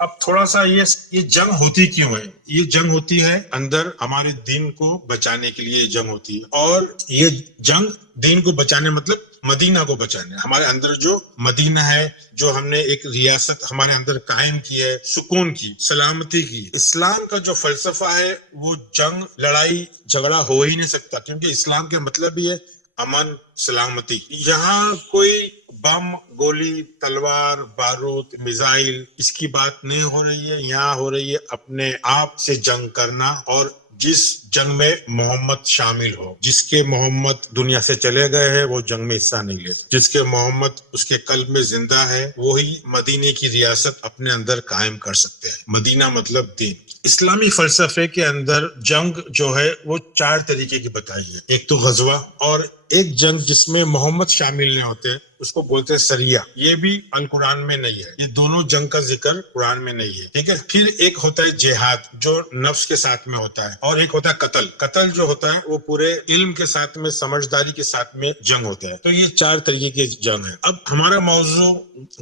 اب تھوڑا سا یہ جنگ ہوتی کیوں ہے؟ یہ جنگ ہوتی ہے اندر ہمارے دین کو بچانے کے لیے جنگ ہوتی ہے، اور یہ جنگ دین کو بچانے مطلب مدینہ کو بچانے، ہمارے اندر جو مدینہ ہے، جو ہم نے ایک ریاست ہمارے اندر قائم کی ہے، سکون کی، سلامتی کی، اسلام کا جو فلسفہ ہے وہ جنگ لڑائی جھگڑا ہو ہی نہیں سکتا، کیونکہ اسلام کے مطلب ہی ہے امن سلامتی۔ یہاں کوئی بم گولی تلوار بارود میزائل اس کی بات نہیں ہو رہی ہے، یہاں ہو رہی ہے اپنے آپ سے جنگ کرنا، اور جس جنگ میں محمد شامل ہو، جس کے محمد دنیا سے چلے گئے ہیں وہ جنگ میں حصہ نہیں لے، جس کے محمد اس کے قلب میں زندہ ہے وہی مدینے کی ریاست اپنے اندر قائم کر سکتے ہیں۔ مدینہ مطلب دین۔ اسلامی فلسفے کے اندر جنگ جو ہے وہ 4 طریقے کی بتائی ہے، ایک تو غزوہ، اور ایک جنگ جس میں محمد شامل نہیں ہوتے اس کو بولتے ہیں سریہ، یہ بھی القرآن میں نہیں ہے، یہ دونوں جنگ کا ذکر قرآن میں نہیں ہے، ٹھیک ہے۔ پھر ایک ہوتا ہے جہاد جو نفس کے ساتھ میں ہوتا ہے، اور ایک ہوتا ہے قتل۔ قتل جو ہوتا ہے وہ پورے علم کے ساتھ میں سمجھداری کے ساتھ میں جنگ ہوتا ہے۔ تو یہ 4 طریقے کی جنگ ہے۔ اب ہمارا موضوع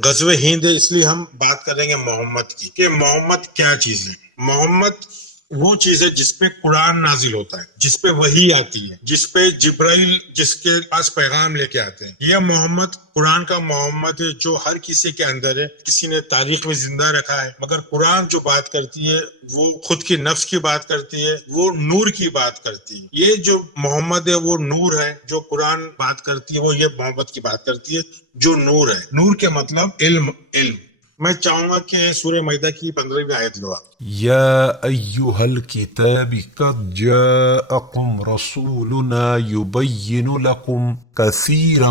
غزوہ ہند ہے، اس لیے ہم بات کریں گے محمد کی، کہ محمد کیا چیز ہے۔ محمد وہ چیز ہے جس پہ قرآن نازل ہوتا ہے، جس پہ وحی آتی ہے، جس پہ جبرائیل جس کے پاس پیغام لے کے آتے ہیں۔ یہ محمد قرآن کا محمد ہے جو ہر کسی کے اندر ہے، کسی نے تاریخ میں زندہ رکھا ہے، مگر قرآن جو بات کرتی ہے وہ خود کی نفس کی بات کرتی ہے، وہ نور کی بات کرتی ہے۔ یہ جو محمد ہے وہ نور ہے، جو قرآن بات کرتی ہے وہ یہ محمد کی بات کرتی ہے جو نور ہے۔ نور کے مطلب علم۔ میں چاہوں گا کہ سورہ مائدہ کی 15ویں آیت لو آپ۔ يا أيها الكتاب قد جاءكم رسولنا يبين لكم كثيرا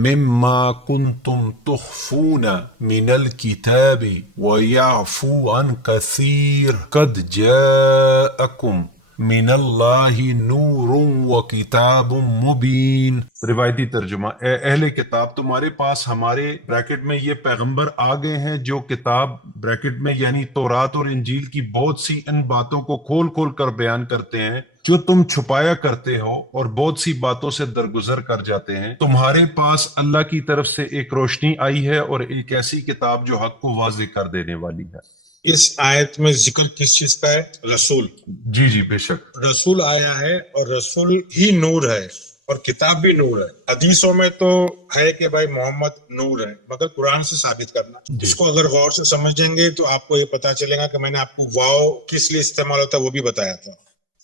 مما كنتم تخفون من الكتاب ويعفو عن كثير قد جاءكم من اللہ نور و کتاب مبین۔ روایتی ترجمہ، اے اہل کتاب تمہارے پاس ہمارے بریکٹ میں یہ پیغمبر آ گئے ہیں جو کتاب بریکٹ میں یعنی تورات اور انجیل کی بہت سی ان باتوں کو کھول کھول کر بیان کرتے ہیں جو تم چھپایا کرتے ہو، اور بہت سی باتوں سے درگزر کر جاتے ہیں۔ تمہارے پاس اللہ کی طرف سے ایک روشنی آئی ہے اور ایک ایسی کتاب جو حق کو واضح کر دینے والی ہے۔ اس آیت میں ذکر کس چیز کا ہے؟ رسول۔ جی بے شک۔ رسول آیا ہے اور رسول ہی نور ہے اور کتاب بھی نور ہے۔ حدیثوں میں تو ہے کہ بھائی محمد نور ہے، مگر قرآن سے ثابت کرنا، اس کو اگر غور سے سمجھیں گے تو آپ کو یہ پتا چلے گا کہ میں نے آپ کو واو کس لیے استعمال ہوتا ہے وہ بھی بتایا تھا۔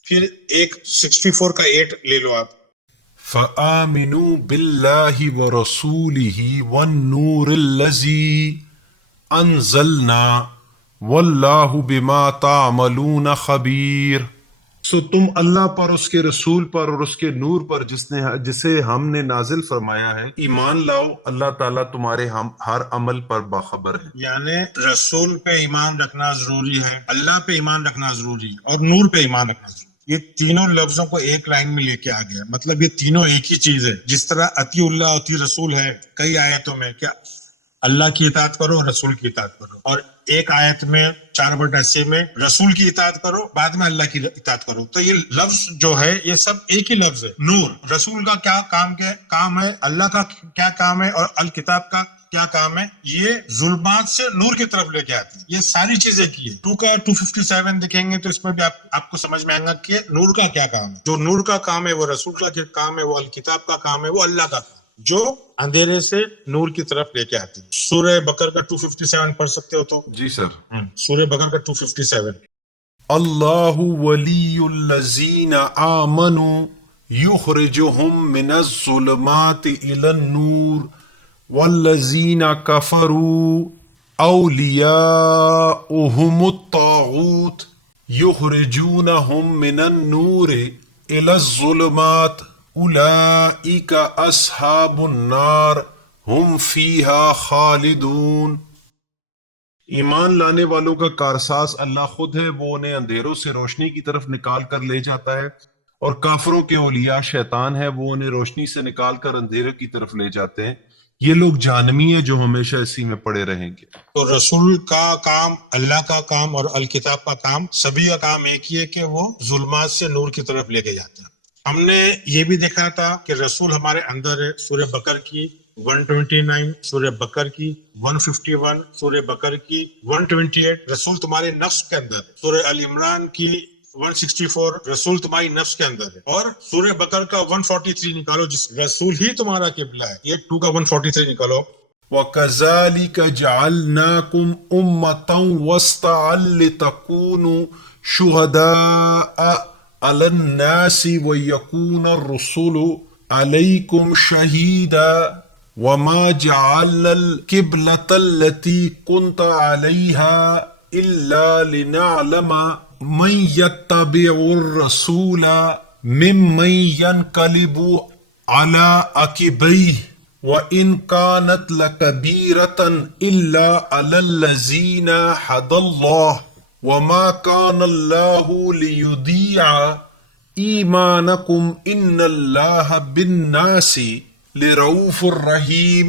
پھر ایک 64 کا 8 لے لو آپ۔ فآمنوا باللہ ورسولہ والنور الذی انزلنا واللہ بما تعملون خبیر۔ سو تم اللہ پر، اس کے رسول پر اور اس کے نور پر جسے ہم نے نازل فرمایا ہے ایمان لاؤ، اللہ تعالیٰ تمہارے ہر عمل پر باخبر ہے۔ یعنی رسول پہ ایمان رکھنا ضروری ہے، اللہ پہ ایمان رکھنا ضروری ہے، اور نور پہ ایمان رکھنا ضروری ہے۔ یہ تینوں لفظوں کو ایک لائن میں لے کے آ گیا، مطلب یہ تینوں ایک ہی چیز ہے۔ جس طرح اطیع اللہ اطیع رسول ہے کئی آیتوں میں، کیا اللہ کی اطاعت کرو رسول کی اطاعت کرو، اور ایک آیت میں 4/80 میں رسول کی اطاعت کرو بعد میں اللہ کی اطاعت کرو۔ تو یہ لفظ جو ہے یہ سب ایک ہی لفظ ہے۔ نور، رسول کا کیا کام ہے، اللہ کا کیا کام ہے، اور الکتاب کا کیا کام ہے، یہ ظلمات سے نور کی طرف لے کے آتی ہے۔ یہ ساری چیزیں کی ہے۔ 257 دیکھیں گے تو اس میں بھی آپ کو سمجھ میں آئے گا کہ نور کا کیا کام ہے۔ جو نور کا کام ہے وہ رسول کا کام ہے، وہ الکتاب کا کام ہے، وہ اللہ کا کام جو اندھیرے سے نور کی طرف لے کے آتی ہے۔ سورہ بقرہ کا 257 پڑھ سکتے ہو تو؟ جی سر۔ سورہ بقرہ کا 257۔ اللہ ولی الذین آمنوا یخرجہم من الظلمات الی النور والذین کفروا اولیاؤہم الطاغوت یخرجونہم من النور الی الظلمات اولئک اصحاب النار ہم فیہا خالدون۔ ایمان لانے والوں کا کارساز اللہ خود ہے، وہ انہیں اندھیروں سے روشنی کی طرف نکال کر لے جاتا ہے، اور کافروں کے اولیاء شیطان ہے، وہ انہیں روشنی سے نکال کر اندھیرے کی طرف لے جاتے ہیں۔ یہ لوگ جہنمی ہیں جو ہمیشہ اسی میں پڑے رہیں گے۔ تو رسول کا کام، اللہ کا کام اور الکتاب کا کام، سبھی کا کام ایک ہی ہے کہ وہ ظلمات سے نور کی طرف لے کے جاتا ہے۔ ہم نے یہ بھی دیکھا تھا کہ رسول ہمارے اندر ہے، سورہ بقرہ کی 129 سورہ بکر کی، 151 سورہ بکر کی، 128 رسول تمہارے نفس کے اندر ہے، سورہ ال عمران کی 164 رسول تمہاری نفس کے اندر ہے، اور سورہ بکر کا 143 نکالو جس رسول ہی تمہارا قبلہ ہے، یہ 2 کا 143 نکالو. وَكَذَلِكَ جَعَلْنَاكُمْ أُمَّةً وَسْطًا لِتَكُونُوا شُهَدَاءَ عَلَى النَّاسِ وَيَكُونَ الرَّسُولُ عَلَيْكُمْ شَهِيدًا وَمَا جَعَلْنَا الْقِبْلَةَ الَّتِي كُنْتَ عَلَيْهَا إِلَّا لِنَعْلَمَ مَنْ يَتَّبِعُ الرَّسُولَ مِمَّنْ يَنْقَلِبُ عَلَى عَقِبَيْهِ وَإِنْ كَانَتْ لَكَبِيرَةً إِلَّا عَلَى الَّذِينَ هَدَى اللَّهُ وَمَا كَانَ اللَّهُ لِيُضِيعَ إِيمَانَكُمْ إِنَّ اللَّهَ بِالنَّاسِ لِرَءُوفٌ رَحِيمٌ.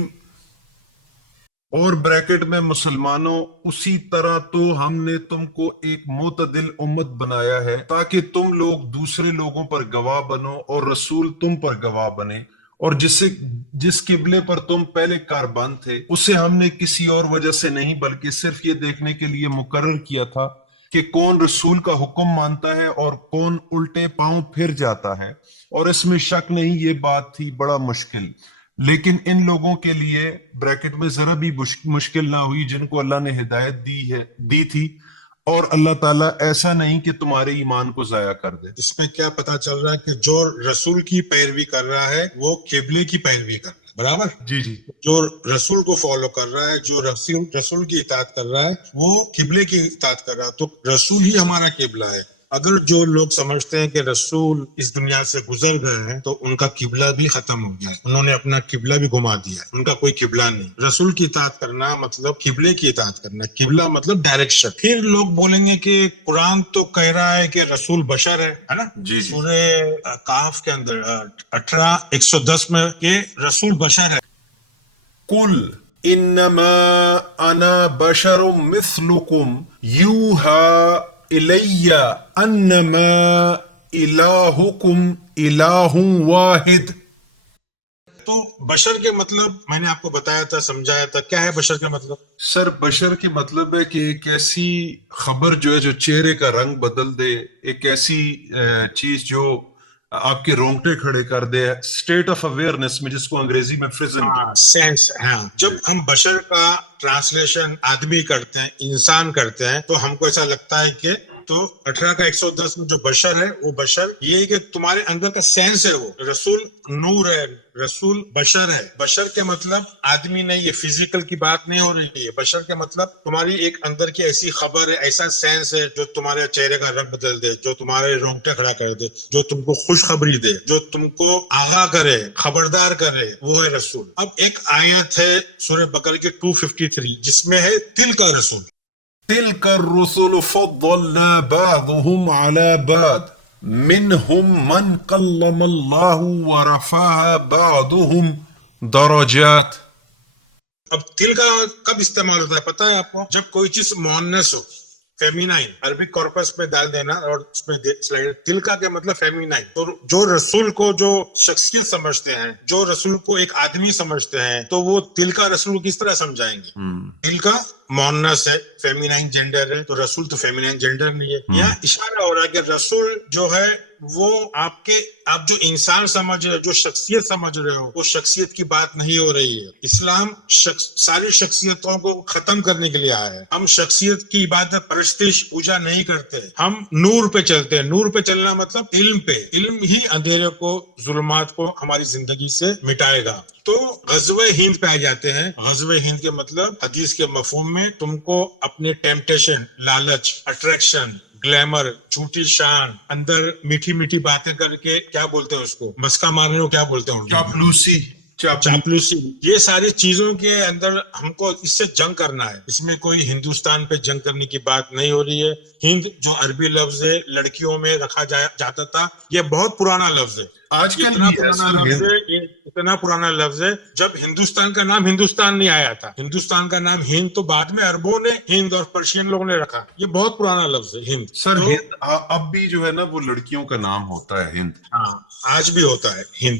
اور بریکٹ میں مسلمانوں، اسی طرح تو ہم نے تم کو ایک معتدل امت بنایا ہے تاکہ تم لوگ دوسرے لوگوں پر گواہ بنو اور رسول تم پر گواہ بنے، اور جس قبلے پر تم پہلے کاربند تھے اسے ہم نے کسی اور وجہ سے نہیں بلکہ صرف یہ دیکھنے کے لیے مقرر کیا تھا کہ کون رسول کا حکم مانتا ہے اور کون الٹے پاؤں پھر جاتا ہے، اور اس میں شک نہیں یہ بات تھی بڑا مشکل، لیکن ان لوگوں کے لیے بریکٹ میں ذرا بھی مشکل نہ ہوئی جن کو اللہ نے ہدایت دی تھی، اور اللہ تعالیٰ ایسا نہیں کہ تمہارے ایمان کو ضائع کر دے. اس میں کیا پتا چل رہا ہے کہ جو رسول کی پیروی کر رہا ہے وہ قبلے کی پیروی کر رہا ہے، برابر؟ جی جی. جو رسول کو فالو کر رہا ہے، جو رسول کی اطاعت کر رہا ہے وہ قبلے کی اطاعت کر رہا ہے، تو رسول ہی ہمارا قبلہ ہے. اگر جو لوگ سمجھتے ہیں کہ رسول اس دنیا سے گزر گئے ہیں تو ان کا قبلہ بھی ختم ہو گیا ہے، انہوں نے اپنا قبلہ بھی گھما دیا ہے، ان کا کوئی قبلہ نہیں. رسول کی اطاعت کرنا مطلب قبلے کی اطاعت کرنا، قبلہ مطلب ڈائریکشن. پھر لوگ بولیں گے کہ قرآن تو کہہ رہا ہے کہ رسول بشر ہے نا؟ جی. سورہ کاف کے اندر 18:110 میں کہ رسول بشر ہے. قل انما انا بشر مثلکم یوحی الی انما الہکم الہ واحد. تو بشر کے مطلب میں نے آپ کو بتایا تھا، سمجھایا تھا. کیا ہے بشر کا مطلب؟ سر بشر کے مطلب ہے کہ ایک ایسی خبر جو ہے جو چہرے کا رنگ بدل دے، ایک ایسی چیز جو آپ کے رونگٹے کھڑے کر دے، اسٹیٹ آف اویئرنس میں، جس کو انگریزی میں فریزن سینس. ہاں، جب ہم بشر کا ٹرانسلیشن آدمی کرتے ہیں، انسان کرتے ہیں، تو ہم کو ایسا لگتا ہے کہ تو 18:110 میں جو بشر ہے وہ بشر یہ ہے کہ تمہارے اندر کا سینس ہے. وہ رسول نور ہے، رسول بشر ہے. بشر کے مطلب آدمی نہیں، یہ فزیکل کی بات نہیں ہو رہی ہے. بشر کے مطلب تمہاری ایک اندر کی ایسی خبر ہے، ایسا سینس ہے جو تمہارے چہرے کا رنگ بدل دے، جو تمہارے رونگٹے کھڑا کر دے، جو تم کو خوشخبری دے، جو تم کو آگاہ کرے، خبردار کرے، وہ ہے رسول. اب ایک آیت ہے سورہ بقرہ کی 253 جس میں ہے تل کا رسول. تلك الرسل فضلنا بعضهم على بعض منهم من كلم الله ورفع بعضهم درجات. اب تل کا کب استعمال ہوتا ہے پتہ ہے آپ کو؟ جب کوئی چیز مؤنث ہو، فیمینائن. عربک کارپس میں ڈال دینا اور اس میں سلائڈ. تل کا کیا مطلب؟ فیمینائن. تو جو رسول کو جو شخصیت سمجھتے ہیں، جو رسول کو ایک آدمی سمجھتے ہیں، تو وہ تل کا رسول کس طرح سمجھائیں گے؟ تل کا مؤنث ہے، فیمینائن جینڈر ہے، تو رسول تو فیمینائن جینڈر نہیں ہے. یہاں اشارہ ہو رہا ہے کہ رسول جو ہے وہ آپ جو انسان سمجھ رہے ہو، جو شخصیت سمجھ رہے ہو، وہ شخصیت کی بات نہیں ہو رہی ہے. اسلام ساری شخصیتوں کو ختم کرنے کے لیے آیا ہے. ہم شخصیت کی عبادت، پرستش، پوجا نہیں کرتے، ہم نور پہ چلتے ہیں. نور پہ چلنا مطلب علم پہ. علم ہی اندھیرے کو، ظلمات کو ہماری زندگی سے مٹائے گا. تو غزوہ ہند پہ آ جاتے ہیں. غزوہ ہند کے مطلب حدیث کے مفہوم میں تم کو اپنے ٹیمپٹیشن، لالچ، اٹریکشن، گلیمر، جھوٹی شان، اندر میٹھی میٹھی باتیں کر کے کیا بولتے ہیں اس کو، مسکا مارنے کو کیا بولتے ہیں؟ چاپلوسی. یہ ساری چیزوں کے اندر ہم کو اس سے جنگ کرنا ہے. اس میں کوئی ہندوستان پہ جنگ کرنے کی بات نہیں ہو رہی ہے. ہند جو عربی لفظ ہے لڑکیوں میں رکھا جاتا تھا، یہ بہت پرانا لفظ ہے. آج کل اتنا پرانا لفظ ہے جب ہندوستان کا نام ہندوستان نہیں آیا تھا. ہندوستان کا نام ہند تو بعد میں عربوں نے، ہند اور پرشین لوگوں نے رکھا. یہ بہت پرانا لفظ ہے ہند. سر ہند اب بھی جو ہے نا وہ لڑکیوں کا نام ہوتا ہے ہند. ہاں، آج بھی ہوتا ہے ہند.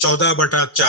14/4।